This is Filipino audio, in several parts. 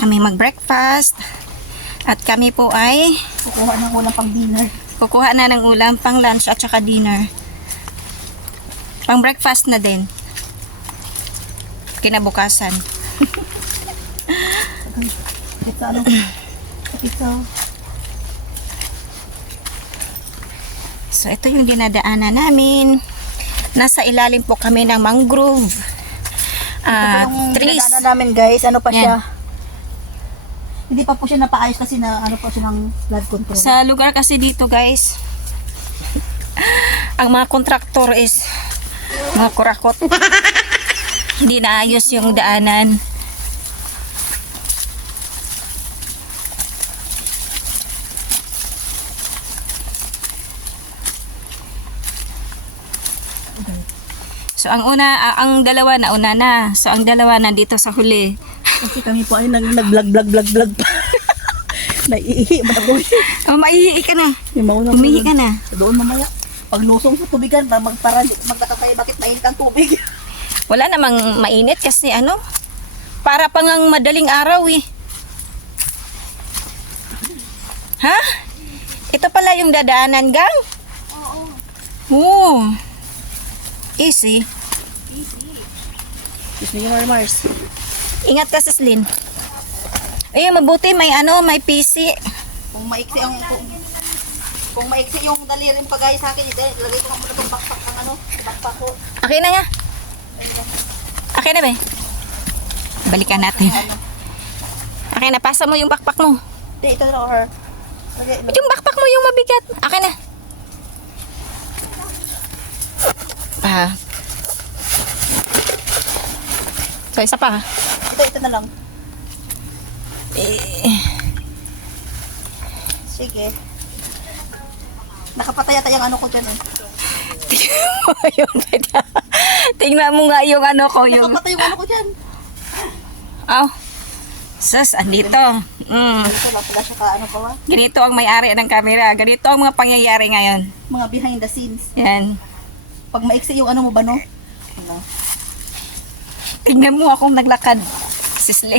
kami mag-breakfast. At kami po ay Kukuha ng ulam pang dinner. kukuha na ng ulam pang lunch at saka dinner. Pang breakfast na din. Kinabukasan. Pizza ano? Pizza. So, ito yung dinadaanan namin. Nasa ilalim po kami ng mangrove Yung trees. dinadaanan namin guys, ano pa Yan. siya? Hindi pa po siya napaayos kasi na ano pa siya ng blood control. Sa lugar kasi dito, guys, ang mga kontraktor is mga kurakot. Hindi naayos yung daanan. So, ang dalawa na una na. So, ang dalawa nandito sa huli. Kasi kami po ay nag-vlog pa. Naiihi man ako. Oh, maihi ka na. Yung mauna Umihi ka na. Doon mamaya. Pag lusong sa tubigan, para magtatapay bakit mainit ang tubig. Wala namang mainit kasi para pang ang madaling araw eh. Ha? Ito pala yung dadaanan, gang? Oo. Easy. Excuse me, Mars. Ingat ka, Sislin. Ayun, mabuti may PC. Kung maiksi ang kung maiksi yung dalirin pagay sa akin, ilagay ko lang muna itong backpack ng backpack ko. Akin na nga. Akin na ba? Balikan natin. Akin na, pasa mo yung backpack mo. Hindi, ito na or. Yung backpack mo yung mabigat. Akin na. So, isa pa. Ito na lang. Sige. Nakapatay yata yung ano ko dyan eh. Tingnan mo nga yung Nakapatay yung ano ko dyan. Oh. Sus, andito. Ito lang pala siya ka ano pa ba? Ganito ang may-ari ng camera. Ganito ang mga pangyayari ngayon. Mga behind the scenes. Yan. Pag maiksi yung ano mo ba no? Ano? Tingnan mo akong naglakad. Sisli.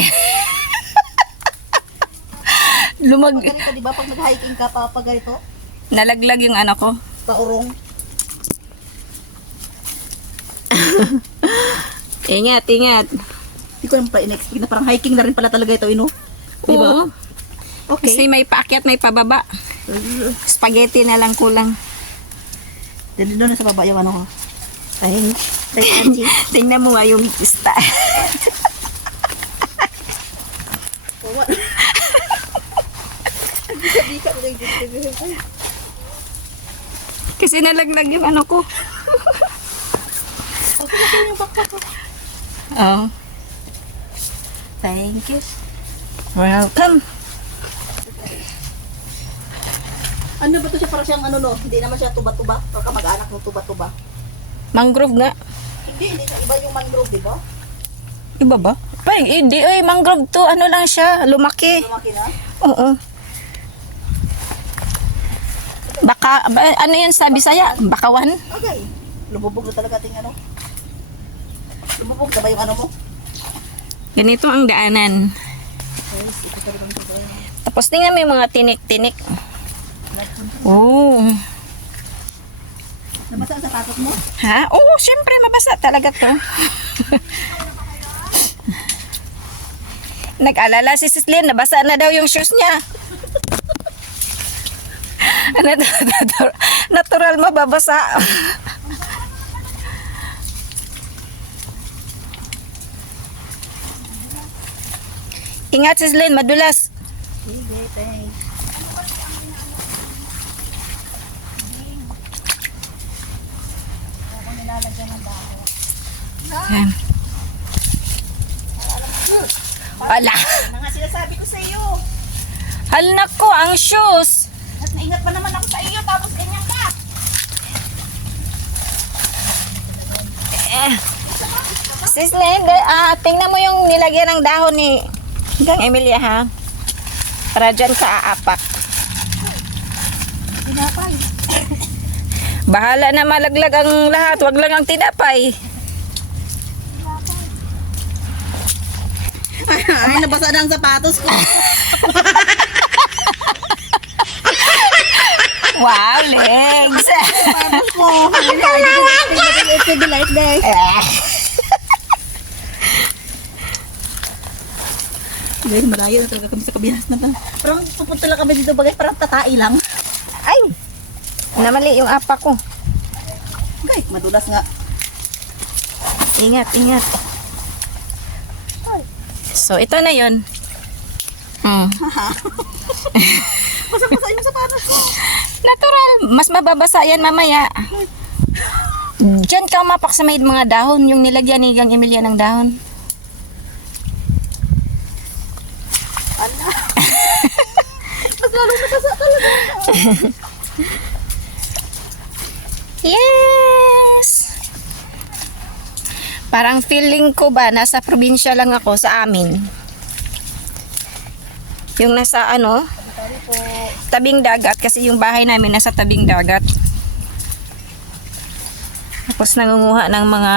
Pag ganito, di ba? Pag nag-hiking ka pa, pag ganito, Nalaglag yung ko. paurong. Ingat, ingat. Hindi ko naman pala in-expect na parang hiking na rin pala talaga ito, ino? Di ba? Oo. Okay. Kasi may paakyat, may pababa. Spaghetti na lang kulang. Dito na sa baba yung ano ko. Ay, tingnan mo nga yung pista. Kasi nalaglag yung ko. yung backpack ko. Oh. Thank you. Welcome. Ano ba to siya? Parang siyang ano no? Hindi naman siya tuba-tuba. Parang kamag-anak ng tuba-tuba. Mangrove nga. Hindi siya. Iba yung mangrove, di ba? Iba ba? Hindi, mangrove to. Ano lang siya, lumaki. Lumaki na? Oo. Ano yan sa Bisaya? Bakawan? Okay. Lumubog na talaga ating ano. Lumubog na ba yung ano mo? Ganito ang daanan. Tapos tingnan mo yung mga tinik-tinik. Oh. Nabasa ang sapatos mo? Ha? Oo, syempre mabasa talaga to. Nag-alala si Sislin, nabasa na daw yung shoes niya. Natural mababasa. Ingat Sislin, madulas. Sige, thanks. Ako nilalagyan ng baho. Yan. Wala. Mga sinasabi ko sa iyo. Hal nako, ang shoes. At naingat pa naman ako sa iyo tapos ganyan ka. Sislin, tingnan mo yung nilagyan ng dahon ni Gang Emilia ha. Para dyan ka aapak. Tinapay. Bahala na malaglag ang lahat, wag lang ang tinapay. Ay, nabasa na ang sapatos ko. Wow, legs! Sapatos ko. It's a delight day. Guys, malayo na talaga kami sa kabinas na lang. Parang pupunta lang kami dito bagay, parang tatai lang. Ay! Namali yung apa ko. Guys, madulas nga. Ingat, ingat. So, ito na yun. Basa-basa yung sapatos ko. Natural. Mas mababasa yan mamaya. Diyan ka umapak sa may mga dahon. Yung nilagyan ni Gang Emilia ng dahon. Mas lalong nabasa talaga. Yes! Parang feeling ko ba, nasa probinsya lang ako sa amin. Yung nasa ano, tabing dagat, kasi yung bahay namin nasa tabing dagat. Tapos nangunguha ng mga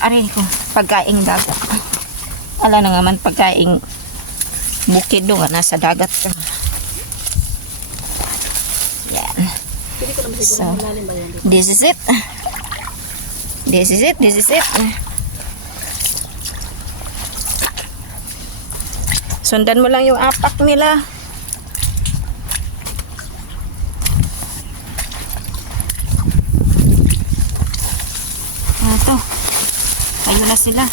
aray ko, pagkaing dagat. Wala na naman pagkaing bukid doon, nasa dagat ka. Yan. Hindi ko naman So, siguro malalim ba yan. this is it. This is it, this is it. Sundan mo lang yung apak nila. Ito. Ayun na sila.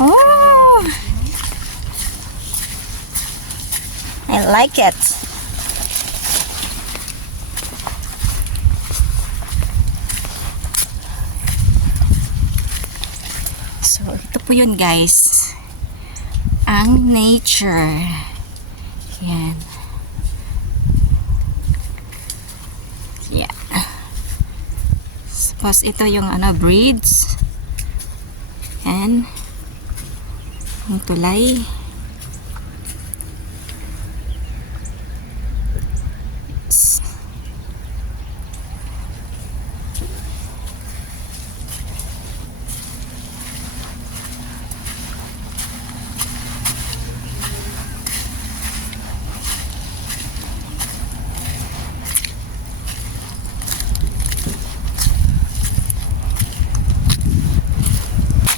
Oh! I like it. So, ito po yun guys. Ang nature. Yan. Yeah. Tapos ito yung ano, bridge. Yan. Yung tulay.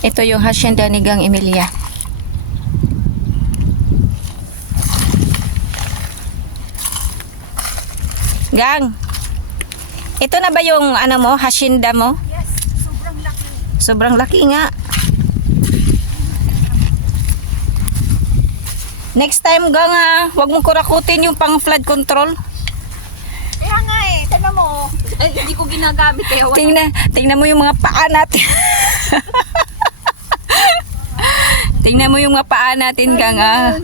Ito yung hacienda ni Gang Emilia. Gang, ito na ba yung ano mo, hacienda mo? Yes, sobrang laki. Sobrang laki nga. Next time, Gang, ha, huwag mong kurakutin yung pang flood control. Kaya nga eh, tignan mo. Ay, hindi ko ginagamit kaya wala. Tingnan mo yung mga paa natin. Tingnan mo yung mga paa natin, Gang, ah.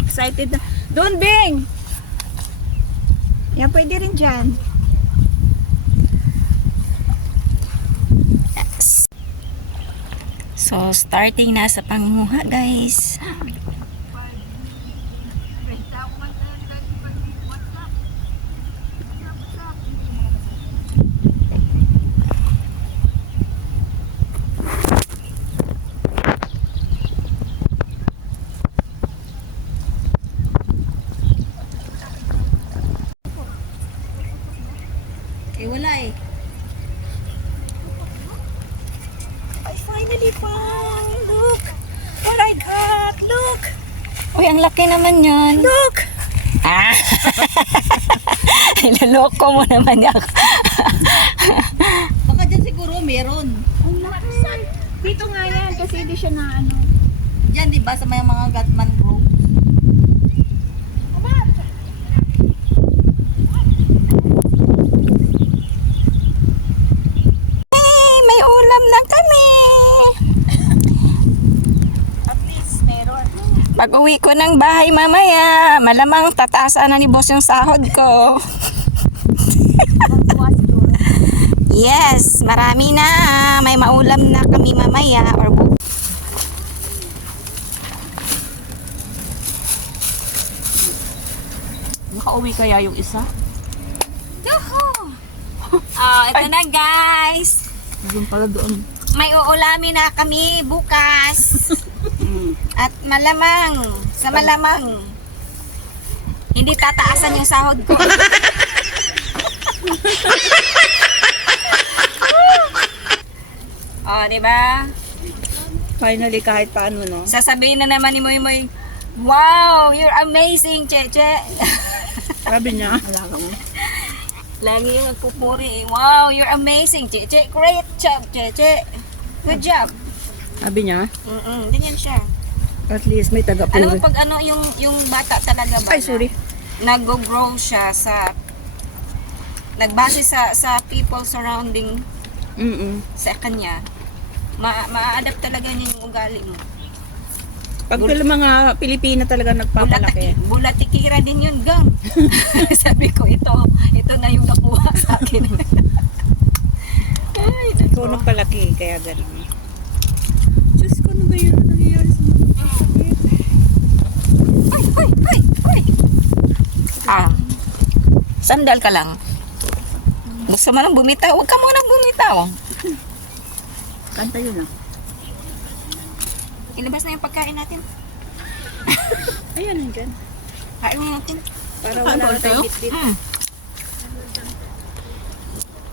Excited na. Doon, Bing! Yan, pwede rin dyan. So, starting na sa pangunguha, guys. Eh, wala eh. I finally found. Look. What I got. Look. Uy, ang laki naman yan. Look. Ah! Iloloko mo naman ako. Baka dyan siguro meron. Ang laki. Dito nga yan kasi hindi siya na ano. Diyan, di ba, sa may mga Gatman Grove? Hey, may ulam na kami. At least meron. Pag uwi ko ng bahay mamaya, malamang tataasan na ni boss yung sahod ko. Yes, marami na. May maulam na kami mamaya. Or Nakauwi kaya yung isa? Oh, ito na guys. Doon pala doon. May uulamin na kami bukas. At malamang, sa malamang, hindi tataasan yung sahod ko. Oh, di ba? Finally, kahit paano, no? Sasabihin na naman ni Moy Moy, wow, you're amazing, Cheche. Sabi niya. Wala ka mo. Lagi yung nagpupuri eh. Wow, you're amazing, Cheche. Great job, Cheche. Good job. Sabi niya, Ganyan siya. at least may Alam mo taga-puri. pag ano yung bata talaga ba? Ay, sorry. Nag-grow siya sa nagbase sa people surrounding sa kanya. Ma-adapt talaga niya yung ugali mo. Pag mga Pilipina talaga nagpapalaki. Bulatikira din yun, gang. Sabi ko, ito na yung nakuha sa akin. Ay, Ikaw nagpalaki, kaya ganun. Diyos ko, ano ba yun? Nangyayari sa mga sakit? Ay! Sandal ka lang. Gusto mo nang bumitaw? Huwag ka munang bumitaw. Kanta yun ah. Ilabas na yung pagkain natin. Ayan, nandyan. Kain mo natin. Para wala na tayong bit-bit.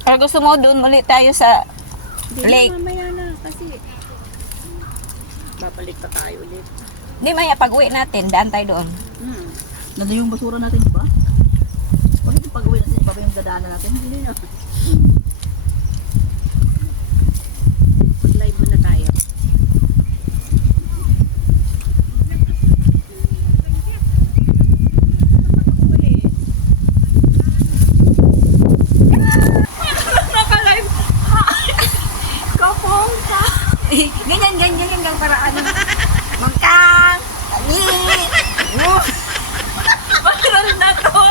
Pero gusto mo doon ulit tayo sa lake. Mamaya na, kasi babalik pa tayo ulit. Hindi maya pag-uwi natin, daan tayo doon. Nandun yung basura natin, di ba? Bakit yung pag-uwi natin, iba ba yung dadaanan natin? Hindi na. Live muna tayo. Ganyan gang para ano. Mangkang! Tangit! Viral na to!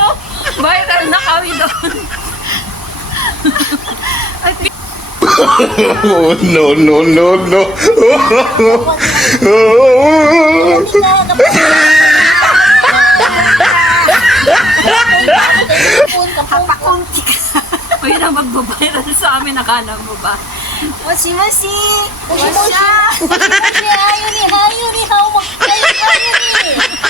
Viral na kami doon. Oh, no, no, no, no. Hapakunti ka. Ayun ang magbabiral sa amin, nakala mo ba? Moshi! Moshi! Ayaw ni, hayo ni, hayo ni.